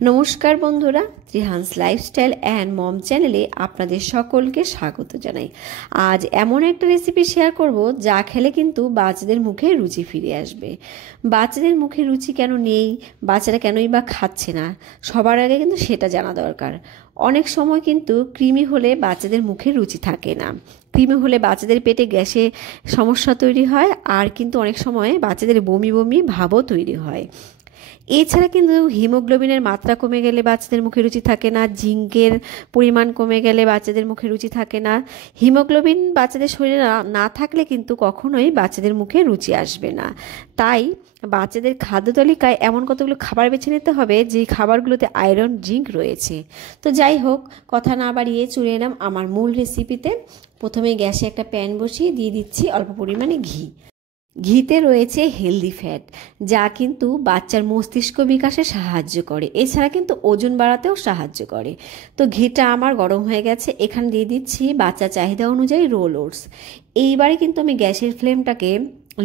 নমস্কার বন্ধুরা, Trihans lifestyle and mom চ্যানেলে আপনাদের সকলকে স্বাগত জানাই। আজ এমন একটা রেসিপি শেয়ার করব যা খেলে কিন্তু বাচ্চাদের মুখে রুচি ফিরে আসবে। বাচ্চাদের মুখে রুচি কেন নেই, বাচ্চারা কেনই বা খাচ্ছে না, সবার আগে কিন্তু সেটা জানা দরকার। অনেক সময় কিন্তু কৃমি হলে বাচ্চাদের মুখে রুচি থাকে না। কৃমি হলে বাচ্চাদের পেটে গ্যাসে সমস্যা তৈরি হয়, আর কিন্তু অনেক সময় বাচ্চাদের বমি বমি ভাবও তৈরি হয়। এছাড়া কিন্তু হিমোগ্লোবিনের মাত্রা কমে গেলে বাচ্চাদের মুখে রুচি থাকে না, জিঙ্কের পরিমাণ কমে গেলে বাচ্চাদের মুখে রুচি থাকে না। হিমোগ্লোবিন বাচ্চাদের শরীরে না থাকলে কিন্তু কখনোই বাচ্চাদের মুখে রুচি আসবে না। তাই বাচ্চাদের খাদ্য তালিকায় এমন কতগুলো খাবার বেছে নিতে হবে যে খাবারগুলোতে আয়রন, জিঙ্ক রয়েছে। তো যাই হোক, কথা না বাড়িয়ে চলে এলাম আমার মূল রেসিপিতে। প্রথমে গ্যাসে একটা প্যান বসিয়ে দিয়ে দিচ্ছি অল্প পরিমাণে ঘি। ঘিতে রয়েছে হেলদি ফ্যাট, যা কিন্তু বাচ্চার মস্তিষ্ক বিকাশে সাহায্য করে, এছাড়া কিন্তু ওজন বাড়াতেও সাহায্য করে। তো ঘিটা আমার গরম হয়ে গেছে, এখানে দিয়ে দিচ্ছি বাচ্চার চাহিদা অনুযায়ী রোল ওটস। এইবারে কিন্তু আমি গ্যাসের ফ্লেমটাকে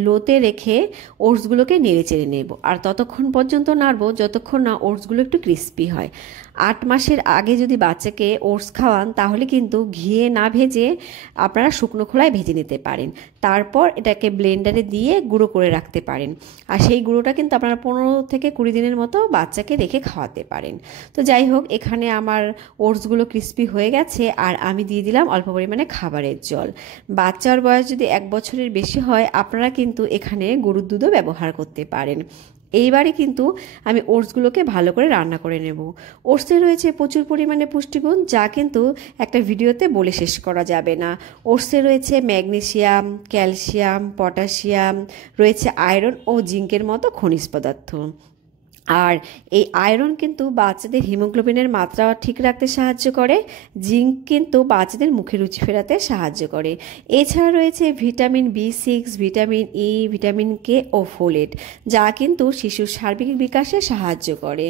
লোতে রেখে ওটসগুলোকে নেড়ে চেড়ে নেব, আর ততক্ষণ পর্যন্ত নাড়বো যতক্ষণ না ওটসগুলো একটু ক্রিস্পি হয়। 8 মাসের আগে যদি বাচ্চাকে ওটস খাওয়ান তাহলে কিন্তু ঘিয়ে না ভেজে আপনারা শুকনো খোলায় ভেজে নিতে পারেন। তারপর এটাকে ব্লেন্ডারে দিয়ে গুঁড়ো করে রাখতে পারেন, আর সেই গুঁড়োটা কিন্তু আপনারা 15 থেকে 20 দিনের মতো বাচ্চাকে রেখে খাওয়াতে পারেন। তো যাই হোক, এখানে আমার ওটসগুলো ক্রিস্পি হয়ে গেছে, আর আমি দিয়ে দিলাম অল্প পরিমাণে খাবারের জল। বাচ্চার বয়স যদি 1 বছরের বেশি হয় আপনারা কিন্তু এখানে গরুর দুধও ব্যবহার করতে পারেন। এইবারে কিন্তু আমি ওটসগুলোকে ভালো করে রান্না করে নেব। ওটসে রয়েছে প্রচুর পরিমাণে পুষ্টিগুণ, যা কিন্তু একটা ভিডিওতে বলে শেষ করা যাবে না। ওটসে রয়েছে ম্যাগনেসিয়াম, ক্যালসিয়াম, পটাশিয়াম, রয়েছে আয়রন ও জিঙ্কের মতো খনিজ পদার্থ। আর এই আয়রন কিন্তু বাচ্চাদের হিমোগ্লোবিনের মাত্রা ঠিক রাখতে সাহায্য করে, জিঙ্ক কিন্তু বাচ্চাদের মুখে রুচি ফেরাতে সাহায্য করে। এছাড়া রয়েছে vitamin B6, vitamin E, vitamin K ও ফোলেট, যা কিন্তু শিশুর সার্বিক বিকাশে সাহায্য করে।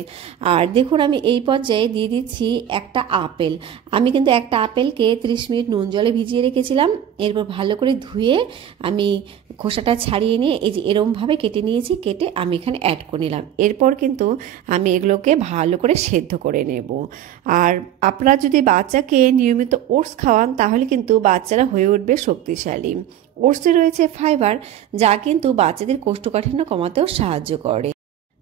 আর দেখুন, আমি এই পর্যায়ে দিয়ে দিচ্ছি একটা আপেল। আমি কিন্তু একটা আপেলকে 30 মিনিট নুন জলে ভিজিয়ে রেখেছিলাম, এরপর ভালো করে ধুয়ে আমি খোসাটা ছাড়িয়ে নিয়ে এই যে এরমভাবে কেটে নিয়েছি, কেটে আমি এখানে অ্যাড করে নিলাম। এরপর কিন্তু আমি এগুলোকে ভালো করে সেদ্ধ করে নেব। আর আপনারা যদি বাচ্চাকে নিয়মিত ওটস খাওয়ান তাহলে কিন্তু বাচ্চারা হয়ে উঠবে শক্তিশালী। ওটসে রয়েছে ফাইবার, যা কিন্তু বাচ্চাদের কোষ্ঠকাঠিন্য কমাতেও সাহায্য করে।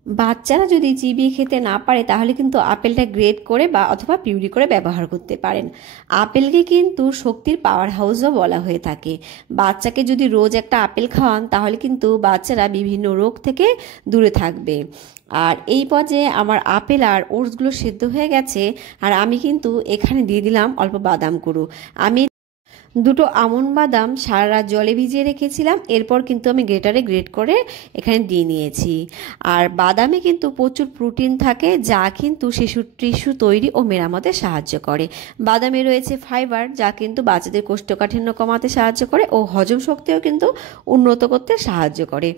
বাচ্চারা যদি চিবিয়ে খেতে না পারে তাহলে কিন্তু আপেলটা গ্রেট করে বা অথবা পিউরি করে ব্যবহার করতে পারেন। আপেলকে কিন্তু শক্তির পাওয়ার হাউসও বলা হয়ে থাকে। বাচ্চাকে যদি রোজ একটা আপেল খাওয়ান তাহলে কিন্তু বাচ্চারা বিভিন্ন রোগ থেকে দূরে থাকবে। আর এই পর্যায়ে আমার আপেল আর ওটসগুলো সেদ্ধ হয়ে গেছে, আর আমি কিন্তু এখানে দিয়ে দিলাম অল্প বাদাম গুঁড়ো। আমি 2 আমন্ড বাদাম সারা রাত জলে ভিজিয়ে রেখেছিলাম, এরপর কিন্তু আমি গ্রেটারে গ্রেট করে এখানে দিয়ে নিয়েছি। আর বাদামে কিন্তু প্রচুর প্রোটিন থাকে, যা কিন্তু শিশুর টিস্যু তৈরি ও মেরামতে সাহায্য করে। বাদামে রয়েছে ফাইবার, যা কিন্তু বাচ্চাদের কোষ্ঠকাঠিন্য কমাতে সাহায্য করে ও হজম শক্তিও কিন্তু উন্নত করতে সাহায্য করে।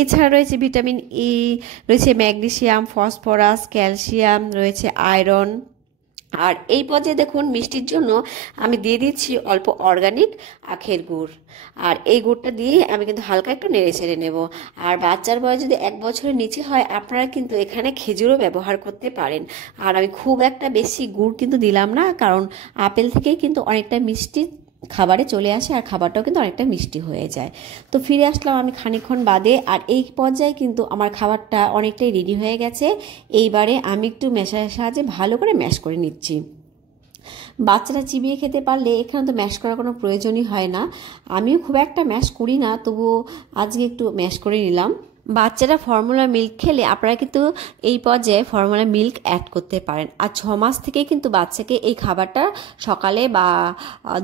এছাড়া রয়েছে ভিটামিন ই, রয়েছে ম্যাগনেসিয়াম, ফসফরাস, ক্যালসিয়াম, রয়েছে আয়রন। আর এই পর্যায়ে দেখুন, মিষ্টির জন্য আমি দিয়ে দিচ্ছি অল্প অর্গানিক আখের গুড়। আর এই গুড়টা দিয়ে আমি কিন্তু হালকা একটু নেড়ে ছেড়ে নেব। আর বাচ্চার বয়স যদি 1 বছরের নিচে হয় আপনারা কিন্তু এখানে খেজুরও ব্যবহার করতে পারেন। আর আমি খুব একটা বেশি গুড় কিন্তু দিলাম না, কারণ আপেল থেকেই কিন্তু অনেকটা মিষ্টি খাবারে চলে আসে, আর খাবারটাও কিন্তু অনেকটা মিষ্টি হয়ে যায়। তো ফিরে আসলাম আমি খানিকক্ষণ বাদে, আর এই পর্যায়ে কিন্তু আমার খাবারটা অনেকটাই রেডি হয়ে গেছে। এইবারে আমি একটু ম্যাশারের সাহায্যে ভালো করে ম্যাশ করে নিচ্ছি। বাচ্চারা চিবিয়ে খেতে পারলে এখানে তো ম্যাশ করার কোনো প্রয়োজনই হয় না। আমিও খুব একটা ম্যাশ করি না, তবুও আজকে একটু ম্যাশ করে নিলাম। বাচ্চারা ফর্মুলা মিল্ক খেলে আপনারা কিন্তু এই পর্যায়ে ফর্মুলা মিল্ক অ্যাড করতে পারেন। আর 6 মাস থেকে কিন্তু বাচ্চাকে এই খাবারটা সকালে বা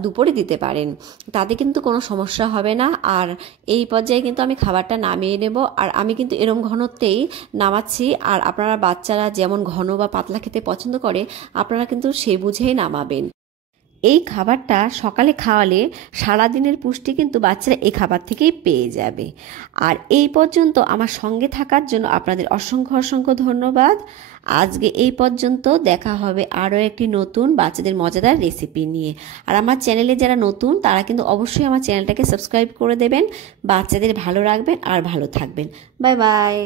দুপুরে দিতে পারেন, তাতে কিন্তু কোনো সমস্যা হবে না। আর এই পর্যায়ে কিন্তু আমি খাবারটা নামিয়ে নেব, আর আমি কিন্তু এরম ঘনত্বেই নামাচ্ছি। আর আপনারা বাচ্চারা যেমন ঘন বা পাতলা খেতে পছন্দ করে আপনারা কিন্তু সেই বুঝেই নামাবেন। এই খাবারটা সকালে খাওয়ালে সারাদিনের পুষ্টি কিন্তু বাচ্চারা এই খাবার থেকেই পেয়ে যাবে। আর এই পর্যন্ত আমার সঙ্গে থাকার জন্য আপনাদের অসংখ্য অসংখ্য ধন্যবাদ। আজকে এই পর্যন্ত, দেখা হবে আরও একটি নতুন বাচ্চাদের মজাদার রেসিপি নিয়ে। আর আমার চ্যানেলে যারা নতুন তারা কিন্তু অবশ্যই আমার চ্যানেলটাকে সাবস্ক্রাইব করে দেবেন। বাচ্চাদের ভালো রাখবেন আর ভালো থাকবেন। Bye bye.